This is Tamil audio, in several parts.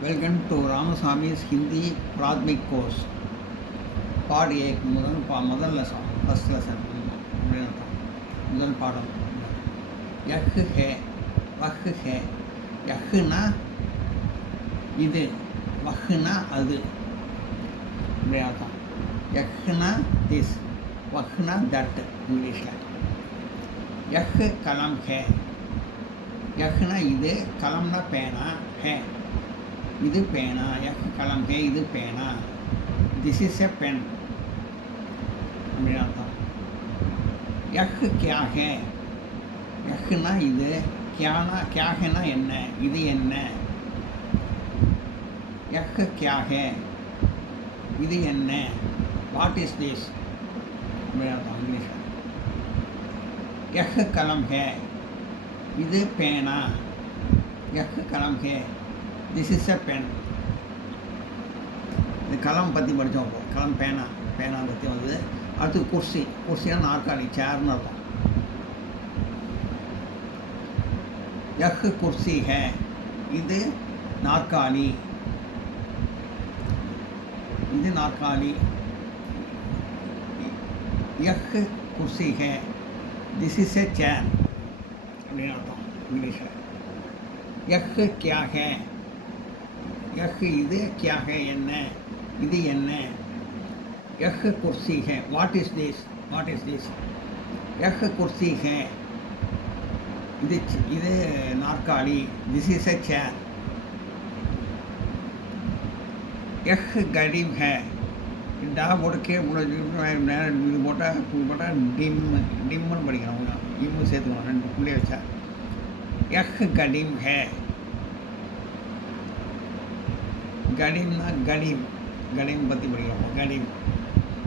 वेलकम टू रामस्वामी's हिंदी प्राथमिक कोर्स पार्ट एक முதல் லெசன் ஃபர்ஸ்ட் லெசன் அப்படின்னு முதல் பாடம் யஹ் ஹே வஹ் ஹே யஹ்னா இது வஹ்னா அது அப்படி அர்த்தம் யஹ்னா திஸ் வஹ்னா தட் இங்கிலீஷில் யஹ் கலம் ஹே யஹ்னா இது கலம்னா பேனா ஹே இது பேனா யஹ் கலம் ஹே இது பேனா திஸ் இஸ் எ பென் அப்படின்னு அர்த்தம் யஹ் கியா ஹே யஹ்னா இது கியா ஹேனா என்ன இது என்ன யஹ் கியா ஹே இது என்ன வாட் இஸ் திஸ் அப்படின்னு அர்த்தம் இங்கிலீஷில் யஹ் கலம் ஹே இது பேனா யஹ் கலம் ஹே திஸ் இஸ் எ பென் இந்த கலம் பற்றி படித்தோம் கலம் பேனா பற்றி வந்தது. அடுத்து குர்சினா நாற்காலி சேர்னு அர்த்தம். யஹ் குர்சி ஹே இது நாற்காலி இது நாற்காலி யஹ் குர்சி ஹே திஸ் இஸ் எ சேர் அப்படின்னு அர்த்தம் இங்கிலீஷில். யஹ் கியா ஹே யஹ் இது கியா ஹே என்ன இது என்ன யஹ் குர்சி ஹே வாட் இஸ் திஸ் யஹ் குர்சி ஹே இது நாற்காலி திஸ் இஸ் எ சேர். யஹ் கடிம் ஹே டா போட்டு இது போட்டால் டிம்னு படிக்கணும் இம்மு சேர்த்துக்கணும் ரெண்டு புள்ளியை வச்சா. யஹ் கடிம் ஹே கடிம்னா கடிம் பற்றி படிக்கிறோம்.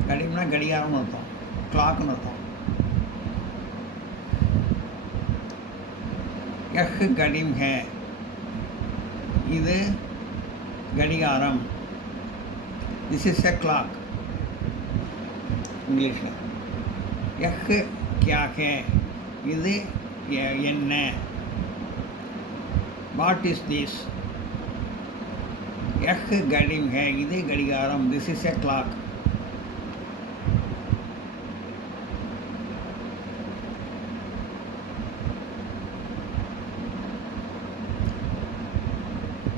கடிம்னா கடிகாரம்னு அர்த்தம் கிளாக்னு அர்த்தம். யஹ் கடிம் ஹே இது கடிகாரம் திஸ் இஸ் எ கிளாக் இங்கிலீஷில். யஹ் கியா ஹே இது என்ன வாட் இஸ் திஸ் யஹ் கடிம் ஹே இது கடிகாரம் திஸ் இஸ் எ கிளாக்.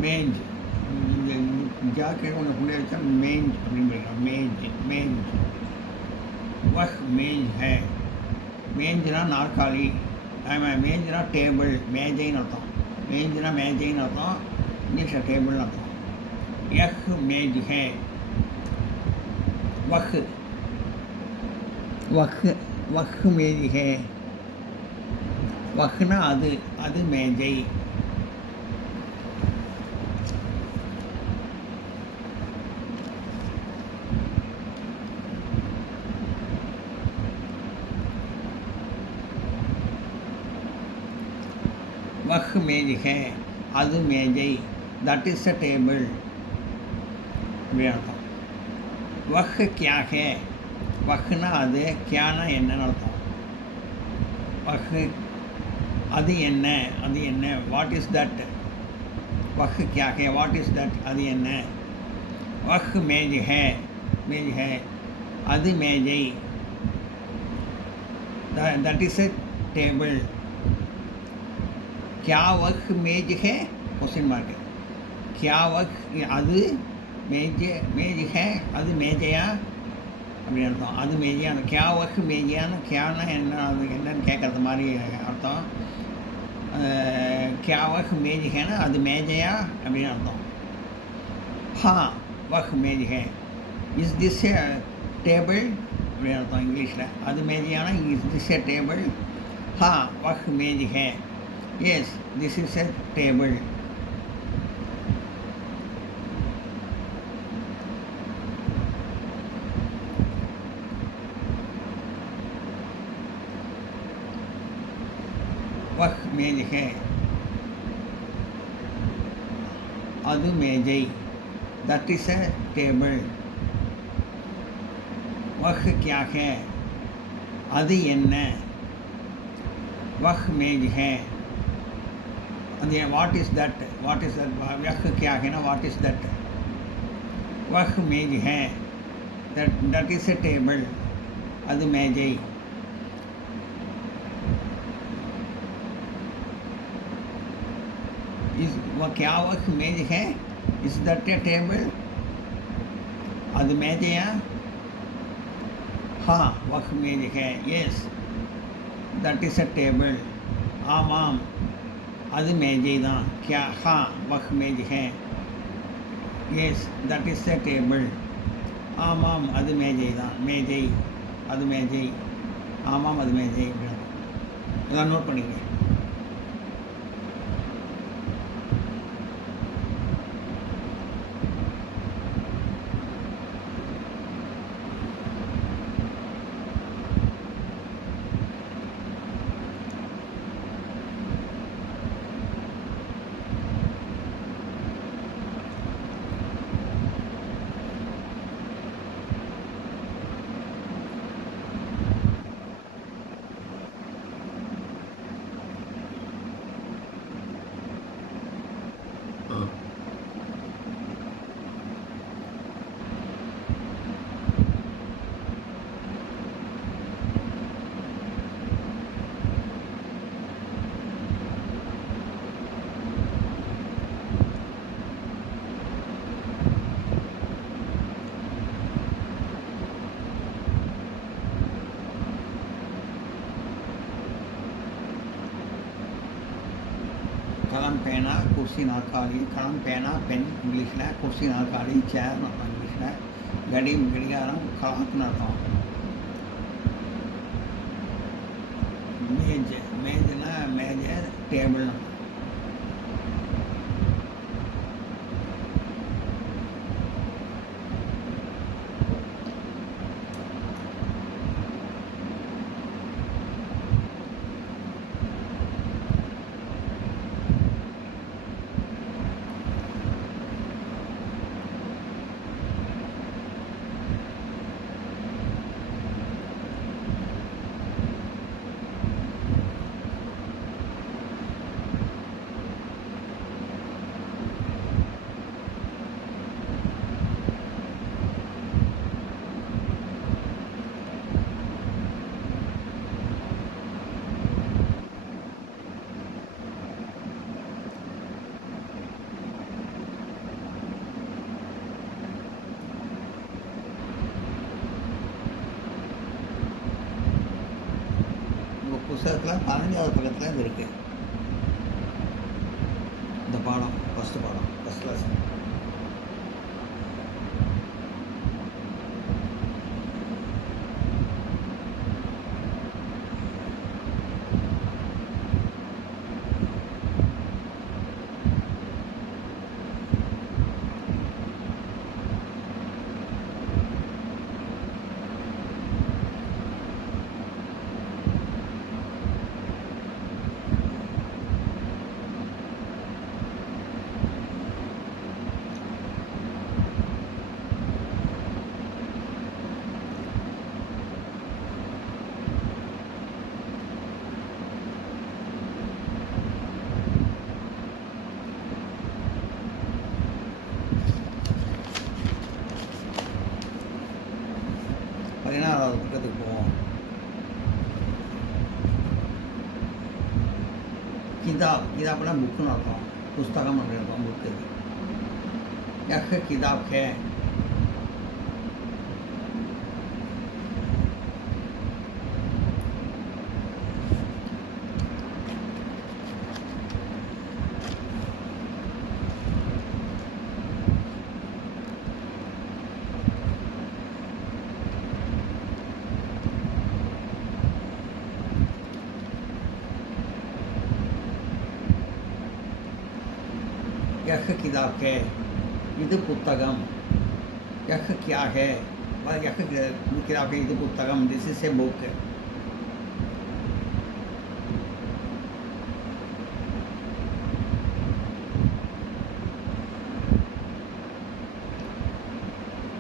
மேஞ்ச் இந்த ஜாக்கே கொஞ்சம் புள்ளி வச்சா மேஞ்ச் அப்படின்னு படிக்கலாம். மேஞ்ச் வஹ் மேஞ்ச் ஹே மேஞ்சுனா நாற்காலி மேஞ்சுனா டேபிள் மேஜைன்னு அர்த்தம். மேஞ்சுனா மேஜைன்னு அர்த்தம் இங்கிலீஷில் டேபிள்னு அர்த்தம். யஹ் மேஜ் ஹே வஹ் மேஜ் ஹே வஹ்னா அது மேஜை. வஹ் மேஜ் ஹே அது மேஜை தட் இஸ் அ டேபிள் அப்படின்னு அர்த்தம். வஹ் கியா ஹே வஹ்னா அது கியானா என்னன்னு அர்த்தம். வஹ் அது என்ன வாட் இஸ் தட் வஹ் கியா ஹே வாட் இஸ் தட் அது என்ன. வஹ் மேஜ் ஹே அது மேஜை தட் இஸ் எ டேபிள். क्या वह मेज है क्वेश्चन मार्क. क्या वह அது மேஜ் ஹே அது மேஜையா அப்படின்னு அர்த்தம். அது மேஜையான கியா வஹ் மேஜையான கியானா என்ன அது என்னன்னு கேட்குறது மாதிரி அர்த்தம். கியா வஹ் மேஜ் ஹேனா அது மேஜையா அப்படின்னு அர்த்தம். ஹா வஹ் மேஜ் ஹே இஸ் திஸ் எ டேபிள் அப்படின்னு அர்த்தம் இங்கிலீஷில். அது மேஜையான இஸ் திஸ் எ டேபிள். ஹா வஹ் மேஜ் ஹே yes this is a table. वह मेज है அது மேஜை that is a table. वह क्या है அது என்ன वह मेज है அந்த what is that, what is that, வஹ் கியா ஹேனா வாட் இஸ் தட், வஹ் மேஜ் ஹே, தட் இஸ் எ டேபிள், அது மேஜை. इस वह क्या वह मेज है, इस दैट ए टेबल, அது மேஜையா? हाँ वह मेज है, yes that is a table, ஆமாம் அது மேஜை தான். क्या हाँ वह मेज है, yes that is a table, ஆமாம் அது மேஜை தான். மேஜை அது மேஜை, ஆமாம் அது மேஜை. இதெல்லாம் நோட் பண்ணிக்க. कलम पेना कुर्सी नाற்காலி, कलम पेना पेन इंग्लिश, कुर्सी नाற்காலி चेयर इंग्लिश, घड़ी घड़ियारम क्लॉक अर्थम. मेज मेजना मेज टेबल. புத்தகத்தில் 15வது பக்கத்தில் இது இருக்குது. இந்த பாடம் ஃபஸ்ட்டு பாடம் ஃபஸ்ட் கிளாஸ். பதினாறாவது பக்கத்துக்கு போவோம். கிதாப், கிதாப்னா புக்குன்னு அர்த்தம், புஸ்தகம் அப்படின்னு இருக்கும். புக்கு யஹ் கிதாப் ஹே, यह किताब है, இது புத்தகம். यह क्या है, यह किताब है, இது புத்தகம். This is a book.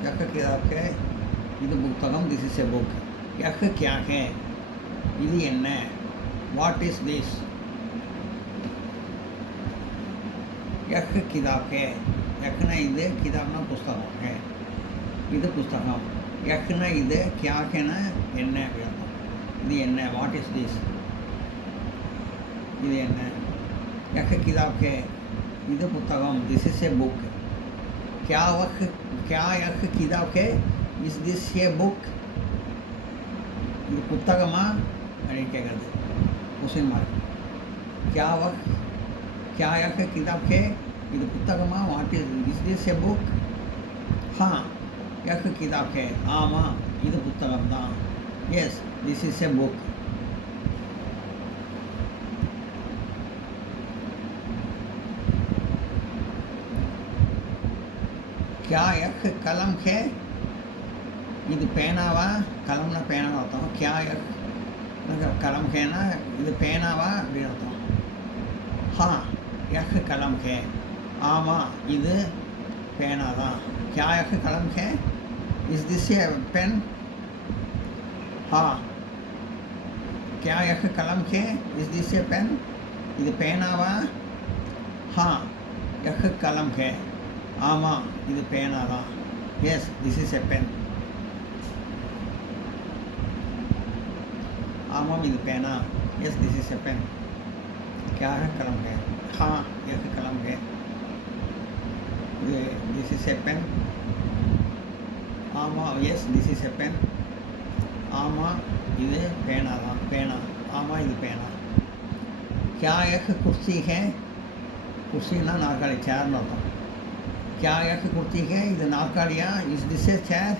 यह किताब है, இது புத்தகம். This is a book. यह क्या है, இது என்ன. वाट इज दिस, यह किताब है यखना இது கிதாப்னா புஸ்தகம் है இது புஸ்தகம் यखना இது क्या है ना என்ன அப்படின்னா இது என்ன வாட் இஸ் திஸ் இது என்ன यह किताब है இது புத்தகம் திஸ் இஸ் ए बुक क्या यह किताब है इस दिस ए बुक இது புத்தகமா அப்படின்னு கேட்குறது क्वेश्चन मार्क क्या यह किताब है இது புத்தகமா what is this a book हाँ यह किताब है ஆமாம் இது புத்தகம் தான் yes this is a book क्या यह कलम है இது பேனாவா கலம்னா பேனாவா அர்த்தம் क्या यह कलम है ना இது பேனாவா அப்படின்னு அர்த்தம் हाँ यह कलम है ஆமாம் இது பேனா தான் क्या यह कलम है इस दिस ए पेन हाँ क्या यह कलम है इस दिस ए पेन இது பேனாவா हाँ यह कलम है ஆமாம் இது பேனா தான் yes this is a pen आमाम இது பேனா yes this is a pen क्या है कलम है हाँ यह कलम है दिस इज ए पेन आमा yes this is a pen आमा இது பேனா தான் பேனா ஆமா இது பேனா क्या यह कुर्सी है कुर्सीना नाற்காலி சேர்னு அர்த்தம் क्या यह कुर्सी है இது நாற்காலியா इस दिस ए चेयर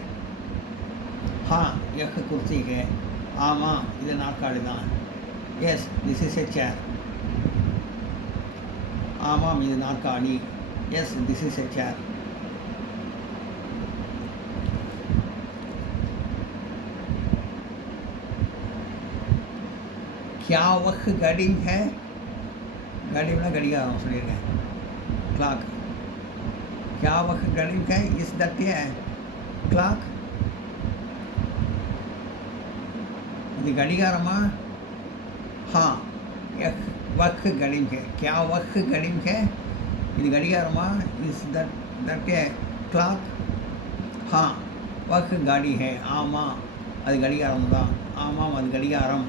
हाँ यह कुर्सी है ஆமாம் இது நாற்காலி தான் yes this is a chair ஆமாம் இது நாற்காலி S this is a chair क्या वह घड़ी है घड़ीना घड़ियाரம் சொல்லியிருக்கேன் क्लॉक क्या वह घड़ी है इस दैट है क्लॉक இது கடிகாரமா हाँ यह वह घड़ी है क्या वह घड़ी है இது கடிகாரமா इस दैट है क्लॉक हाँ वह गाड़ी है ஆமாம் அது கடிகாரம் தான் ஆமாம் அது கடிகாரம்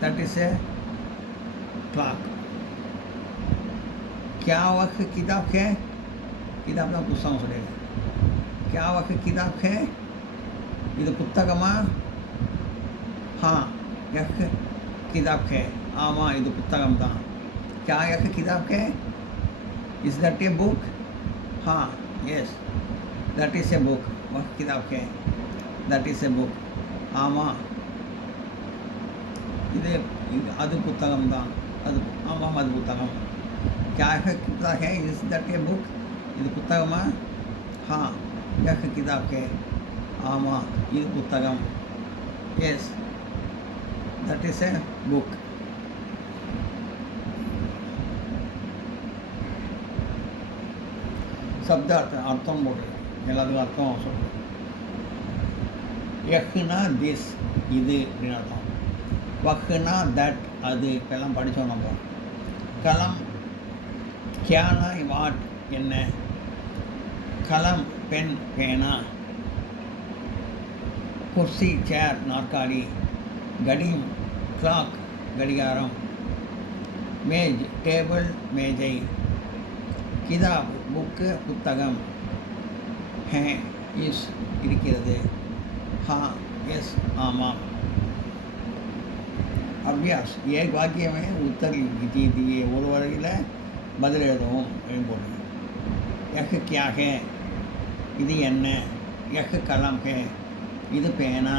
दैट इज ए क्लॉक क्या वह किताब है किताब தான் புத்தகம் சொல்லிடுங்க क्या वह किताब है இது புத்தகமா हाँ यह किताब है ஆமாம் இது புத்தகம் தான் क्या यह किताब है इस दैट ए बुक हाँ yes that is a book वह किताब है दैट इज ए बुक ஆமாம் இது அது புத்தகம் தான் அது ஆமாம் அது புத்தகம் क्या यह किताब है इस दैट ए बुक இது புத்தகமா हाँ यह किताब है ஆமாம் இது புத்தகம் S that is A book शब्द अर्थम बोल எல்லாத்துக்கும் அர்த்தம் சொல்கிறேன் யஹ்னா திஸ் இது அப்படின்னு அர்த்தம் வஹ்னா தட் அது இப்போல்லாம் படித்தோம் நம்ம கலம் கியானா வாட் என்ன கலம் பென் பேனா कुर्सी चेयर नाற்காலி घड़ी क्लॉक घड़ियारम मेज टेबल मेजै किताब बुक पुस्तकम है इस இருக்கிறது हाँ यस ஆமாம் अभ्यास एक वाक्य में उत्तर लिखी दिए ஒரு வரையில் பதில் எழுதவும் அப்படின்னு போடுங்க यह क्या है இது என்ன यह कलम है இது பேனா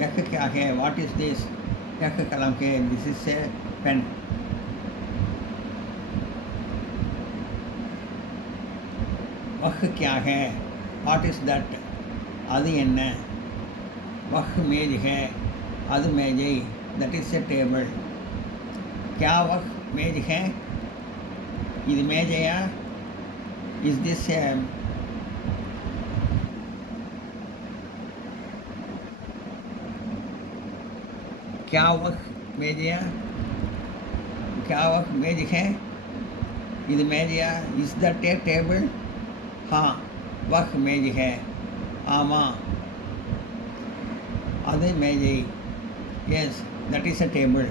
यह क्या है व्हाट इज दिस यह कलम है दिस इज ए पेन वह क्या है व्हाट इज दैट அது என்ன वह मेज है அது மேஜை दैट इज ए टेबल क्या वह मेज है இது மேஜையா इस दिस ए क्या वह मेजिया क्या वह मेज है? இது மேஜையா? Is that a table? हाँ वह मेज है. ஆமாம் அது மேஜை. Yes that is a table.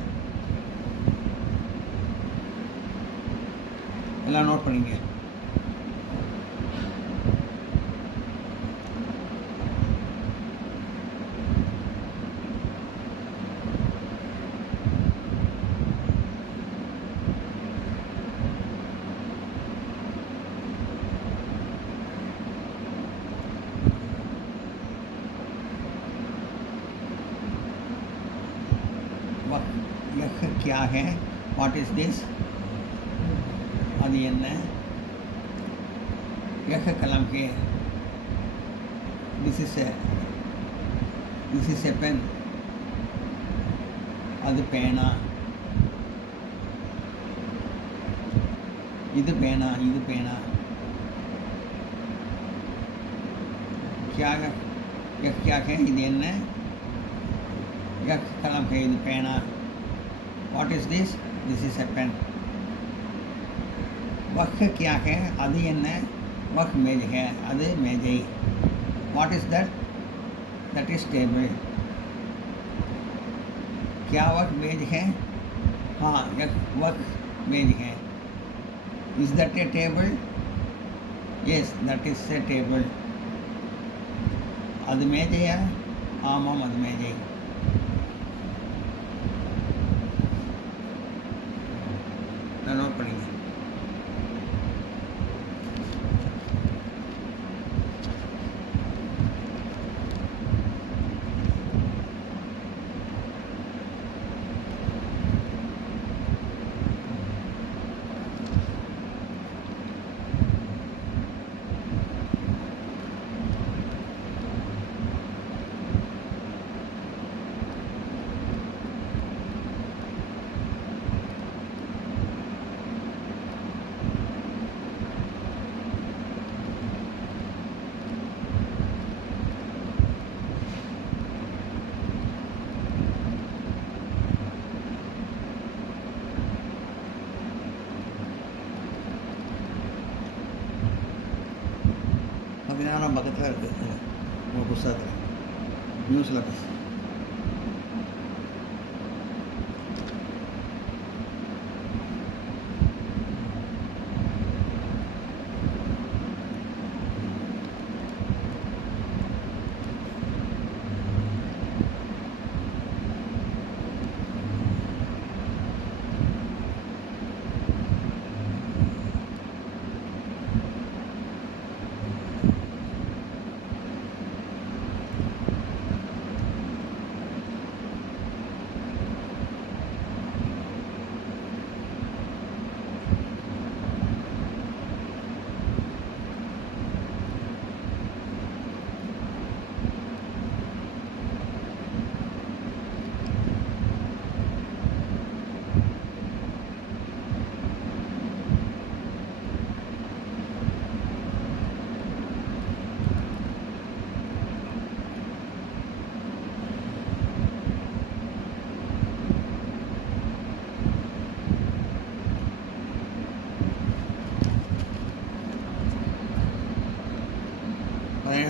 எல்லாம் நோட் பண்ணிங்க. यह क्या है? What is this? அது என்ன? यह कलम है. This is a pen. அது பேனா. இது பேனா. இது பேனா. क्या है? यह क्या है? இது என்ன? यह कलम है. இது பேனா. What is this? This is a pen. वह क्या है? அது என்ன? वह मेज है. அது மேஜை. What is that? That is table. क्या वह मेज है? हाँ वह मेज है. Is that a table? Yes, that is a table. அது மேஜையா? ஆமாம் அது மேஜை. நோட் பண்ணிங்க. பதினாறாம் பக்கத்தில் இருக்குது உங்கள் புத்தகத்தில் நியூ சிலபஸ்.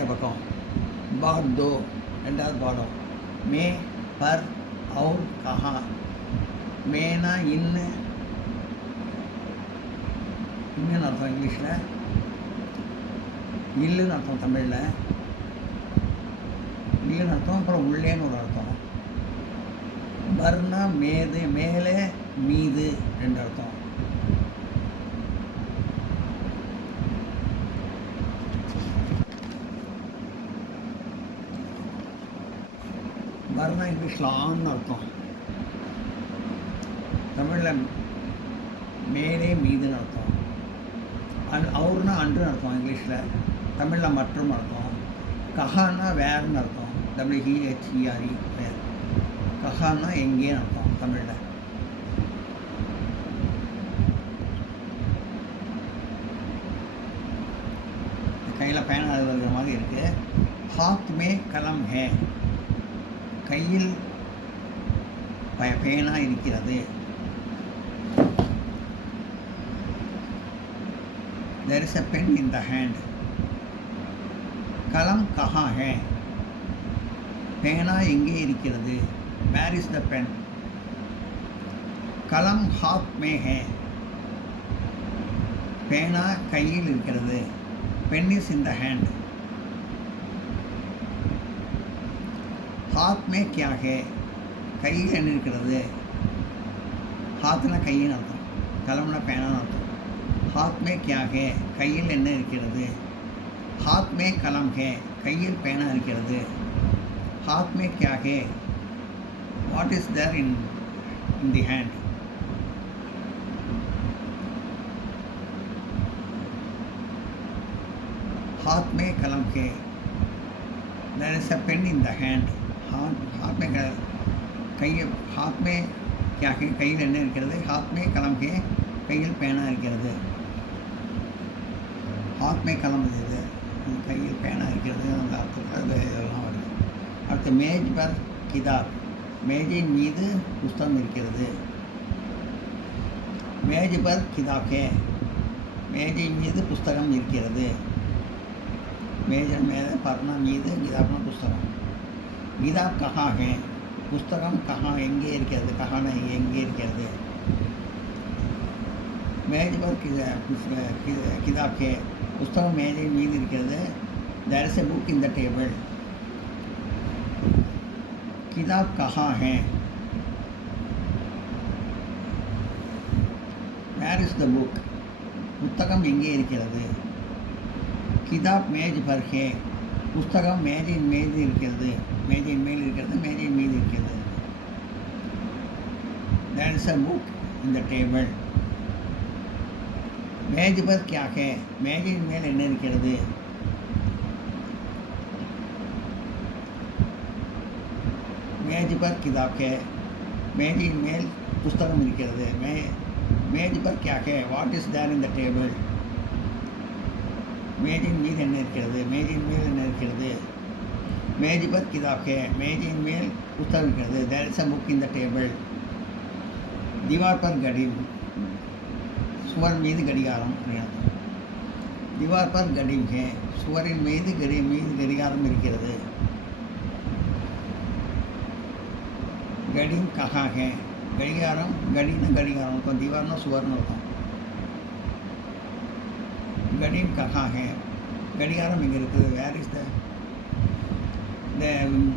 பக்கம் பார் தோ ரெண்டாவது பாடம். மே பர் அவுர் கஹா. மேனா இன்னுன்னு அர்த்தம் இங்கிலீஷில், இல்லுன்னு அர்த்தம் தமிழில். இல்லுன்னு அர்த்தம், அப்புறம் உள்ளேன்னு ஒரு அர்த்தம். பர்னா மேது, மேலே மீது ரெண்டு அர்த்தம். பர்னா இங்கிலீஷில் ஆன்னு அர்த்தம், தமிழில் மேலே மீதுன்னு அர்த்தம். அவர்னா அன்றுன்னு அர்த்தம் இங்கிலீஷில், தமிழில் மற்றும் அர்த்தம். கஹான்னா வேறுன்னு அர்த்தம், WHERE வேறு. கஹான்னா எங்கேன்னு அர்த்தம் தமிழில். கையில் பேனா எழுதுகிற மாதிரி இருக்குது. ஹாத் மே கலம் ஹே, கையில் பேனா இருக்கிறது. there is a pen in the hand. कलम कहाँ है? பேனா எங்கே இருக்கிறது? Where is the pen? कलम हाथ में है. பேனா கையில் இருக்கிறது. Pen is in the hand. हाथ में क्या है? கையில் என்ன இருக்கிறது? हाथना கையின் அர்த்தம், கலம்னா பேனான்னு அர்த்தம். हाथ में क्या है? கையில் என்ன இருக்கிறது? हाथ में कलम है. கையில் பேனா இருக்கிறது. हाथ में क्या है? What is there in the hand? हाथ में कलम है. There is a pen in the hand. हाथ में கையில், हाथ में क्या है? கையில் என்ன இருக்கிறது? हाथ में कलम है. கையில் பேனா இருக்கிறது. हाथ में कलम இருக்குது, கையில் பேனா இருக்கிறது, அந்த அர்த்தத்தில் இதெல்லாம் வருது. அடுத்து மேஜ் பர் கிதாப். மேஜின் மீது புஸ்தகம் இருக்கிறது. மேஜ் பர் கிதாப் है. மேஜின் மீது புஸ்தகம் இருக்கிறது. மேஜர் மேலே, பர்னா மீது, கிதாப்னா புஸ்தகம். கிதாப் கஹா है? புஸ்தகம் கஹா எங்கே இருக்கிறது? கஹானா எங்கே இருக்கிறது? மேஜ் பர் கிதாப் है. புஸ்தகம் மேஜையின் மீது இருக்கிறது. There is a book in the table. கிதாப் கஹா है? Where is the book? புத்தகம் எங்கே இருக்கிறது? கிதாப் மேஜ் பர் है. புஸ்தகம் மேஜையின் மீது இருக்கிறது. மேஜையின் மேல் இருக்கிறது, மேஜையின் மீது இருக்கிறது. There is a book in the table. மேஜ் பர் क्या है? மேஜையின் மேல் என்ன இருக்கிறது? மேஜ் பர் கிதாப் है. மேஜையின் மேல் புஸ்தகம் இருக்கிறது. மேஜ் பர் क्या है? What is there in the table? மேஜையின் மீது என்ன இருக்கிறது? மேஜையின் மேல் என்ன இருக்கிறது? மேஜ் பர் கிதாப் है. மேஜையின் மேல் புஸ்தகம் இருக்கிறது. There is a book in the table. दीवार पर घड़ी. சுவர் மீது கடிகாரம். दीवार पर घड़ी है. சுவரின் மீது கடிகாரம் இருக்கிறது. घड़ी कहाँ है? கடிகாரம், घड़ीना கடிகாரம் இருக்கும், दीवारना சுவர்னு இருக்கும். घड़ी कहाँ है? கடிகாரம் எங்கே இருக்குது? வேர் இஸ் த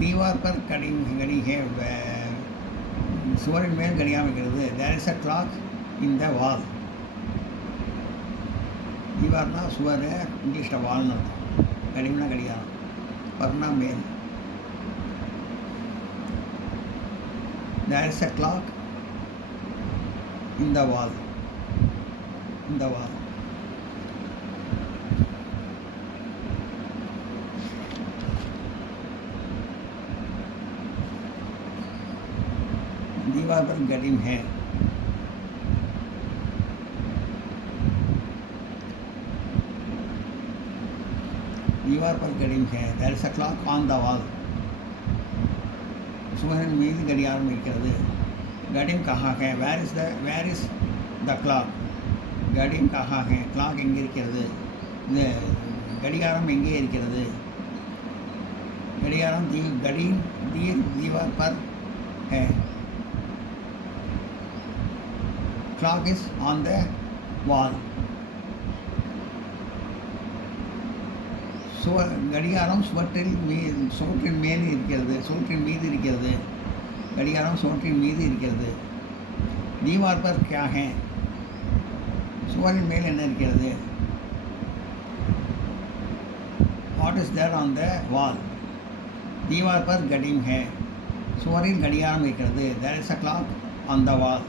दीवार पर घड़ी है. சுவரின் மேல் கடிகாரம் இருக்கிறது. There is a clock in the wall. दीवारना சுவர், இங்கிலீஷில் வால்னு அர்த்தம். கடிம்னா கடிகாரம், பர்னா மேல். There is a clock in the wall. In the wall. दीवार पर घड़ी है. दीवार पर घड़ी है. There is a clock on the wall. சுவரின் மீது கடிகாரம் இருக்கிறது. घड़ी कहाँ है? Where is the clock? घड़ी कहाँ है? clock எங்கே இருக்கிறது? இந்த கடிகாரம் எங்கே இருக்கிறது? கடிகாரம் घड़ी दीवार पर है. clock is on the wall. கடிகாரம் சுவற்றின் மேல் இருக்கிறது. சுவற்றின் மீது இருக்கிறது. கடிகாரம் சுவற்றின் மீது இருக்கிறது. दीवार पर क्या है? சுவரின் மேல் என்ன இருக்கிறது? What is there on the wall? दीवार पर घड़ी है. சுவரில் கடிகாரம் இருக்கிறது. There is a clock on the wall.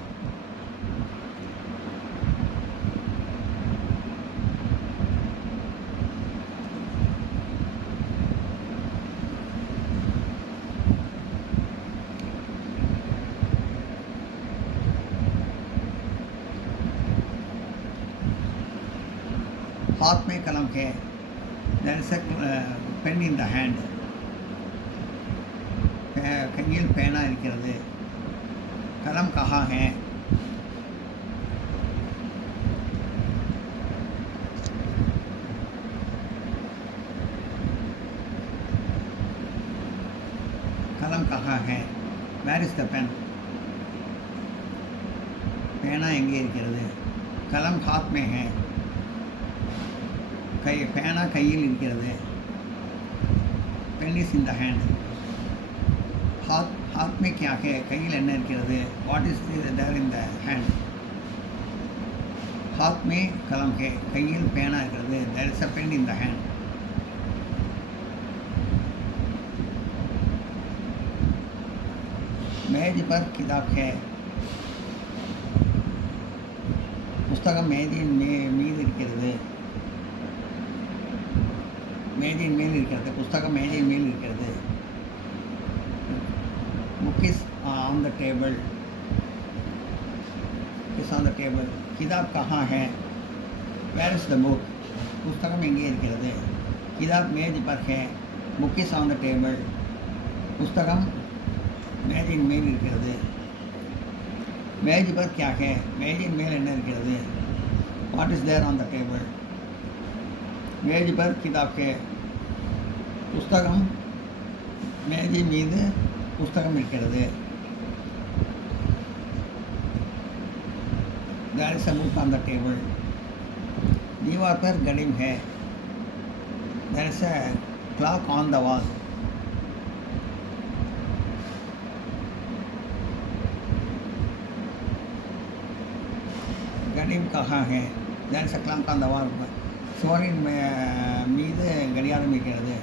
हाथ में कलम है. There is a pen in the hand. கையில் பேனா இருக்கிறது. कलम कहाँ है? कहाँ है? Where is the pen? பேனா எங்கே இருக்கிறது? கலம் हाथ में है. பேனா கையில் இருக்கிறது. Pen is in the hand. हाथ में क्या है? கையில் என்ன இருக்கிறது? What is there in the hand? हाथ में कलम है. கையில் பேனா இருக்கிறது. There is a pen in the hand. मेज पर किताब है. புஸ்தகம் மேஜையின் மீது இருக்கிறது. மேஜையின் மேல் இருக்கிறது. புஸ்தகம் மேஜையின் மேல் இருக்கிறது. Book is on the table. Is on the table. किताब कहाँ है? Where is the book? புஸ்தகம் எங்கே இருக்கிறது? किताब मेज पर है. Book is on the table. புஸ்தகம் மேஜையின் மேல் இருக்கிறது. மேஜ் पर क्या है? மேஜையின் மேல் என்ன இருக்கிறது? What is there on the table? மேஜ் पर किताब है. புஸ்தகம் மேஜை மீது புஸ்தகம் இருக்கிறது. There is a book on the table. दीवार पर घड़ी है. There is a clock on the wall. घड़ी कहाँ है? There is a clock on the wall. சுவரின் மீது கடிகாரம் இருக்கிறது.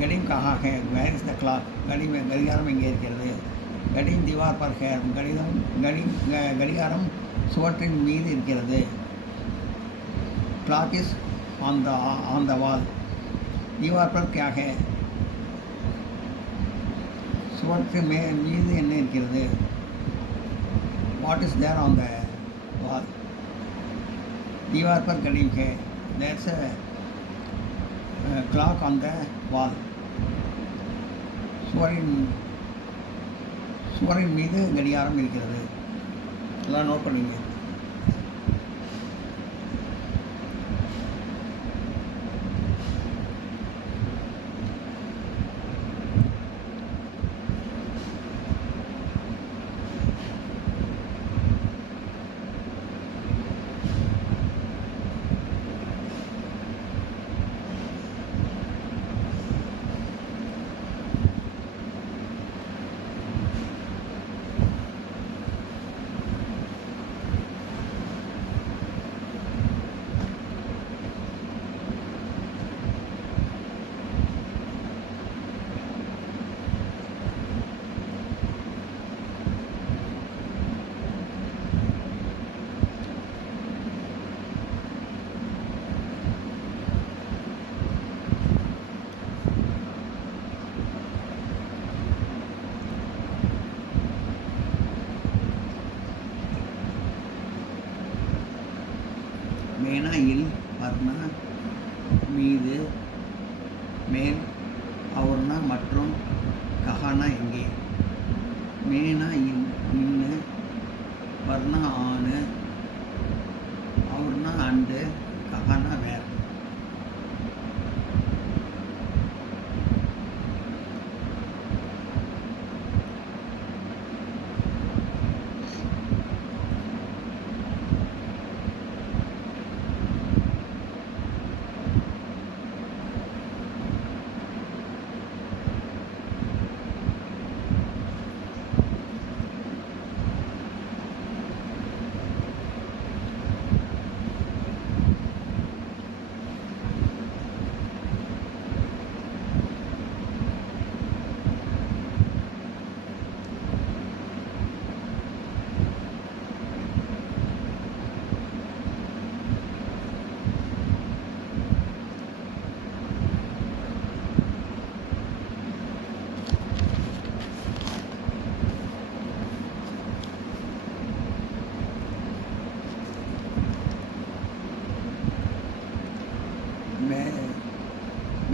घड़ी कहाँ है? Where is the clock? கடிகாரம் எங்கே இருக்கிறது? घड़ी दीवार पर है. கடிகாரம் சுவற்றின் மீது இருக்கிறது. Clock is on the wall. दीवार पर क्या है? சுவற்றின் மீது என்ன இருக்கிறது? What is there on the wall? दीवार पर घड़ी है. There's a clock on the wall. சுவரின் மீது கடிகாரம் இருக்கிறது. எல்லாம் நோட் பண்ணிங்க. மேனாயில் வர்ணா மீது மேல் அவுர்ணா மற்றும் கஹானா எங்கே? மேனா இன்னு வர்ணா ஆணு அவுர்ணா அண்டு கஹானா வேர்.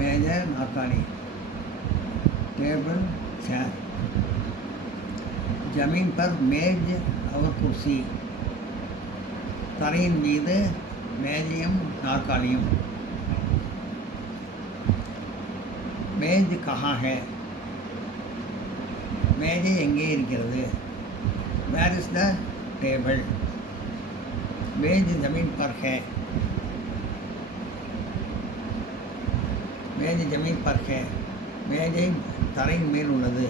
मेजर नाकानी टेबल चेयर. जमीन पर मेज और कुर्सी. தரையின் மீது மேஜையும் நாற்காலியும். मेज कहाँ है? மேஜை எங்கே இருக்கிறது? Where is the table? மேஜ் ஜமீன் பர் ஹே. மேஜை ஜமீன் பர் ஹே. மேஜை தரையின் மேல் உள்ளது.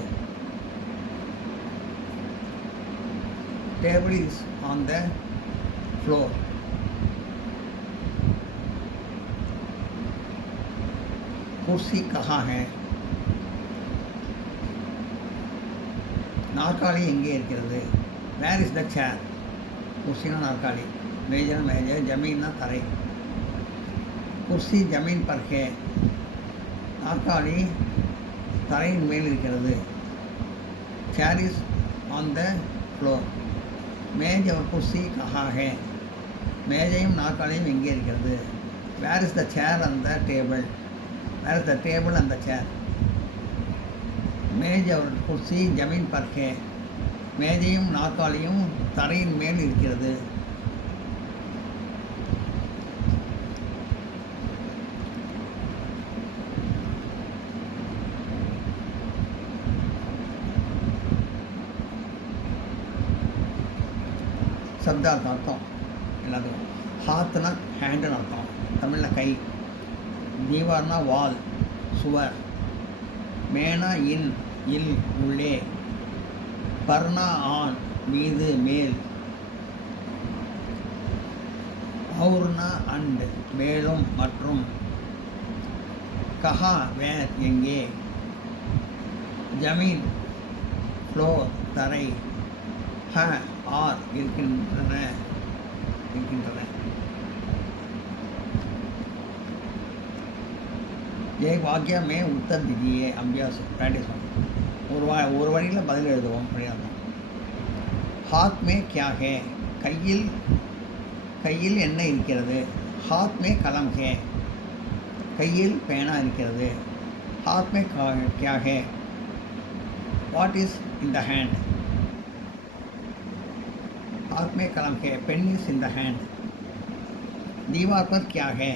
Table is on the floor. कुर्सी कहाँ है? நாற்காலி எங்கே இருக்கிறது? வேர் இஸ் த சேர்? குர்சினா நாற்காலி, மேஜனா மேஜை, ஜமீன்னா தரை. குர்சி ஜமீன் பர் ஹே. நாற்காலி தரையின் மேல் இருக்கிறது. Chair is on the floor. மேஜ் और कुर्सी कहाँ है? மேஜையும் நாற்காலியும் எங்கே இருக்கிறது? Where is the chair and the table? Where is the table and the chair? மேஜ் और कुर्सी ஜமீன் பர் ஹே. மேஜையும் நாற்காலியும் தரையின் மேல் இருக்கிறது. சப்தார்த்த அர்த்தம் எல்லாத்துக்கும். ஹாத்னா ஹேண்டுன்னு அர்த்தம், தமிழில் கை. தீவார்னா வால், சுவர். மேனா இன், இல் உள்ளே. பர்னா ஆன், மீது மேல். அவுர்னா அண்ட், மேலும் மற்றும். கஹா வேர் எங்கே. ஜமீன் ஃப்ளோர் தரை. ஹ ஆர் இருக்கின்றன. एक वाक्य में उत्तर दीजिए. अभ्यास प्रैक्टिस ஒரு வரியில் பதில் எழுதுவோம். हाथ में क्या है? கையில் என்ன இருக்கிறது? हाथ में कलम है. கையில் பேனா இருக்கிறது. हाथ में क्या है? What is in the hand? हाथ में कलम है. Pen is in the hand. दीवार पर क्या है?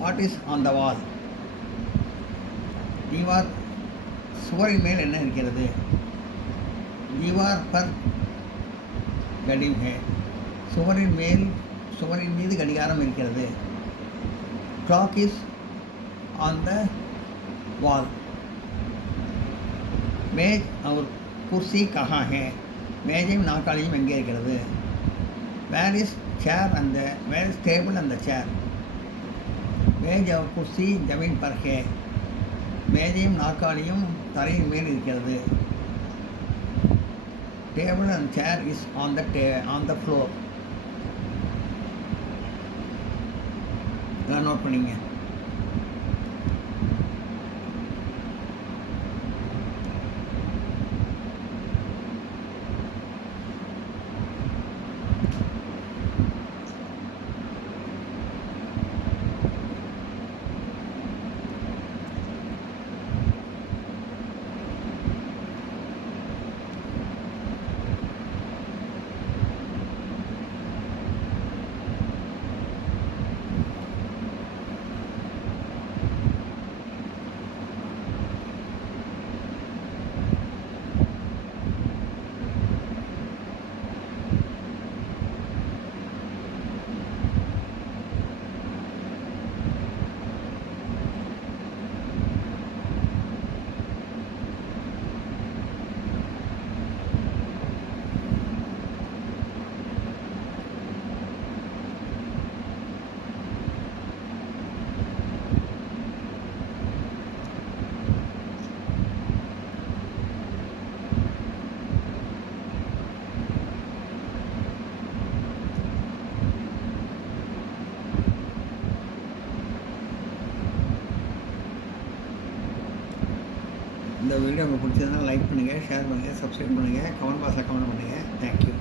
What is on the wall? दीवार சுவரின் மேல் என்ன இருக்கிறது? दीवार पर घड़ी है. சுவரின் மீது கடிகாரம் இருக்கிறது. Clock is on the wall. मेज और कुर्सी कहाँ है? மேஜையும் நாற்காலியும் எங்கே இருக்கிறது? வேர் இஸ் சேர் அந்த வேர் இஸ் டேபிள் அந்த சேர்? மேஜ் और कुर्सी ஜமீன் பர் ஹே. மேஜையும் நாற்காலியும் தரையின் மேல் இருக்கிறது. Table and chair is on the floor. இதெல்லாம் நோட் பண்ணிங்க. இந்த வீடியோ உங்களுக்கு பிடிச்சதுன்னா லைக் பண்ணுங்கள், ஷேர் பண்ணுங்கள், சப்ஸ்கிரைப் பண்ணுங்கள், கமெண்ட் பாக்ஸில் கமெண்ட் பண்ணுங்கள். தேங்க்யூ.